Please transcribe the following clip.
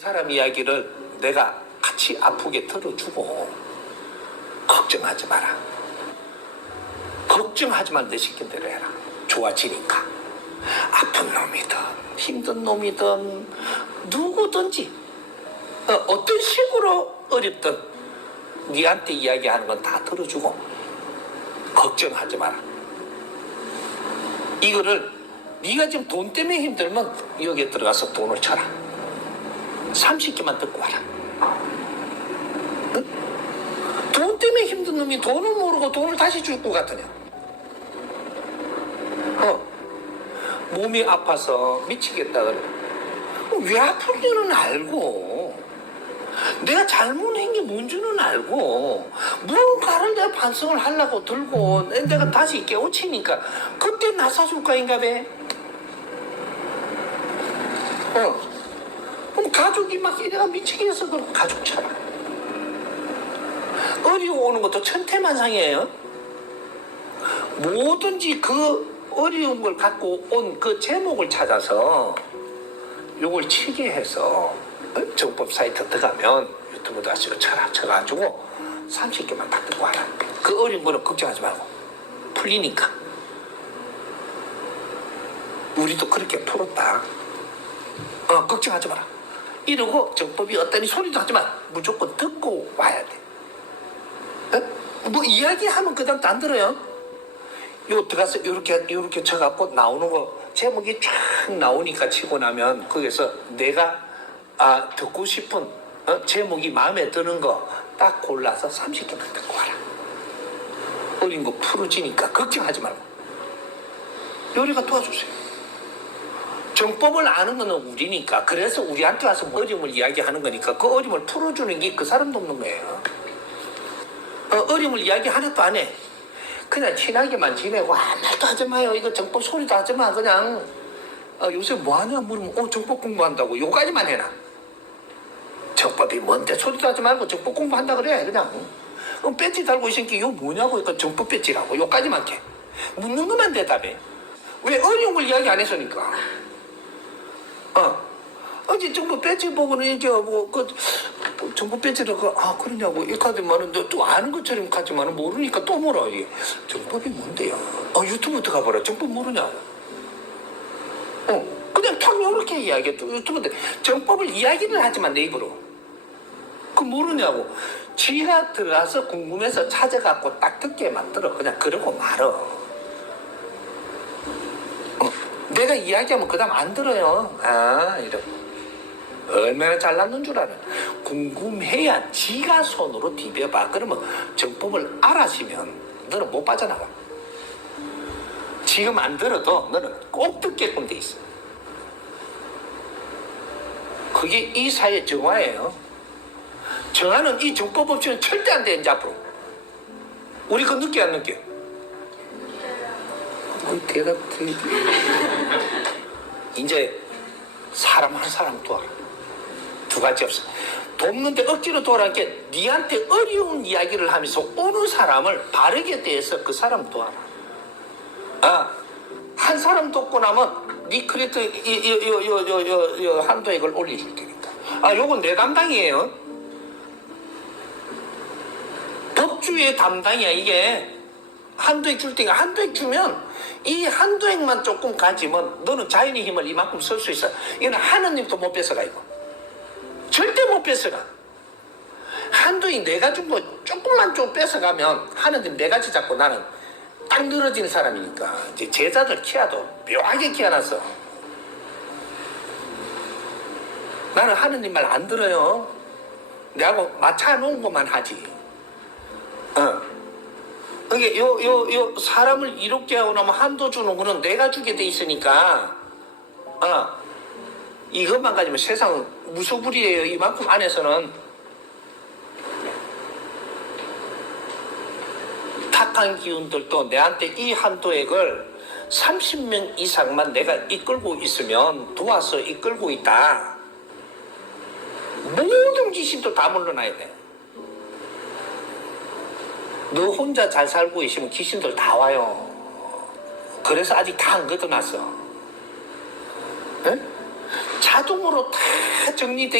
사람 이야기를 내가 같이 아프게 들어주고 걱정하지 마라. 걱정하지만 내 시킨 대로 해라. 좋아지니까. 아픈 놈이든 힘든 놈이든 누구든지 어, 어떤 식으로 어렵든 니한테 이야기하는 건 다 들어주고 걱정하지 마라. 이거를 네가 지금 돈 때문에 힘들면 여기에 들어가서 돈을 쳐라. 30개만 듣고 와라. 응? 돈 때문에 힘든 놈이 돈을 모르고 돈을 다시 줄 것 같으냐? 어. 몸이 아파서 미치겠다 그래. 어, 왜 아픈지는 알고, 내가 잘못한 게 뭔지는 알고, 뭔가를 내가 반성을 하려고 들고, 내가 다시 깨우치니까, 그때 나서줄까, 인가배? 어. 가족이 막 이래가 미치게 해서 그럼 가족 차라. 어리고 오는 것도 천태만상이에요. 뭐든지 그 어려운 걸 갖고 온 그 제목을 찾아서 요걸 치게 해서 어? 정법 사이트 들어가면 유튜브도 하시고 쳐라 쳐가지고 30개만 딱 듣고 와라. 그 어려운 거는 걱정하지 말고 풀리니까. 우리도 그렇게 풀었다. 어, 걱정하지 마라. 이러고 정법이 어떠니 소리도 하지 마. 무조건 듣고 와야 돼. 어? 뭐 이야기하면 그 다음 안 들어요. 요 들어가서 이렇게 이렇게 쳐갖고 나오는 거 제목이 쫙 나오니까 치고 나면 거기서 내가 아 듣고 싶은 어? 제목이 마음에 드는 거 딱 골라서 30개만 듣고 와라. 어린 거 풀어지니까 걱정하지 말고 요리가 도와주세요. 정법을 아는 거는 우리니까 그래서 우리한테 와서 뭐 어려움을 이야기하는 거니까 그 어려움을 풀어주는 게 그 사람 돕는 거예요. 어, 어려움을 이야기 하나도 안 해. 그냥 친하게만 지내고 아무 말도 하지 마요. 이거 정법 소리도 하지 마. 그냥 어, 요새 뭐 하냐 물으면 어 정법 공부한다고 요까지만 해라. 정법이 뭔데 소리도 하지 말고 정법 공부한다 그래 그냥. 어, 배지 달고 있으니까 요 뭐냐고 이거 정법 배지라고 요까지만 해. 묻는 것만 대답해. 왜 어려운 걸 이야기 안 했으니까. 어. 어제 정부 배지 보고는 이제 뭐그 정부 배지를 그, 아 그러냐고 이렇게 하더만은 너또 아는 것처럼 가지만은 모르니까 또 뭐라 이게 정법이 뭔데요? 어 유튜브 들어가 봐라 정법 모르냐고. 어 그냥 탁 이렇게 이야기해 또 유튜브인데 정법을 이야기를 하지만 내 입으로 그 모르냐고 지가 들어가서 궁금해서 찾아갖고 딱 듣게 만들어 그냥 그러고 말어. 어, 내가 이야기하면 그 다음 안 들어요. 아, 이래. 얼마나 잘났는 줄 아는. 궁금해야 지가 손으로 디벼봐. 그러면 정법을 알아시면 너는 못 빠져나가. 지금 안 들어도 너는 꼭 듣게끔 돼 있어. 그게 이 사회 정화예요. 정화는 이 정법 없이는 절대 안 돼, 이제 앞으로. 우리 그거 느껴 안 느껴? 그 대답 드 이제 사람 한 사람 도와라. 두 가지 없어. 돕는데 억지로 도와라는 게 니한테 어려운 이야기를 하면서 오는 사람을 바르게 대해서 그 사람 도와라. 아, 한 사람 돕고 나면 니 크레트 요요요요요 한도액을 올려줄 테니까. 아, 요건 내 담당이에요. 법주의 담당이야 이게. 한도액 줄 테니까 한도액 주면 이 한도액만 조금 가지면 너는 자연의 힘을 이만큼 쓸 수 있어. 이거는 하느님도 못 뺏어가 이거. 절대 못 뺏어가. 한도액 내가 준 거 조금만 좀 뺏어가면 하느님 내가 잡고 나는 딱 늘어지는 사람이니까 이제 제자들 키워도 묘하게 키워놨어. 나는 하느님 말 안 들어요. 내하고 맞춰 놓은 것만 하지. 어. 이게 요, 요, 요, 사람을 이롭게 하고 나면 한도 주는 거는 내가 주게 돼 있으니까, 어, 이것만 가지면 세상 무소불이에요. 이만큼 안에서는. 탁한 기운들도 내한테 이 한도액을 30명 이상만 내가 이끌고 있으면 도와서 이끌고 있다. 모든 귀신도 다 물러나야 돼. 너 혼자 잘 살고 있으면 귀신들 다 와요. 그래서 아직 다 안 걷어놨어. 에? 자동으로 다 정리돼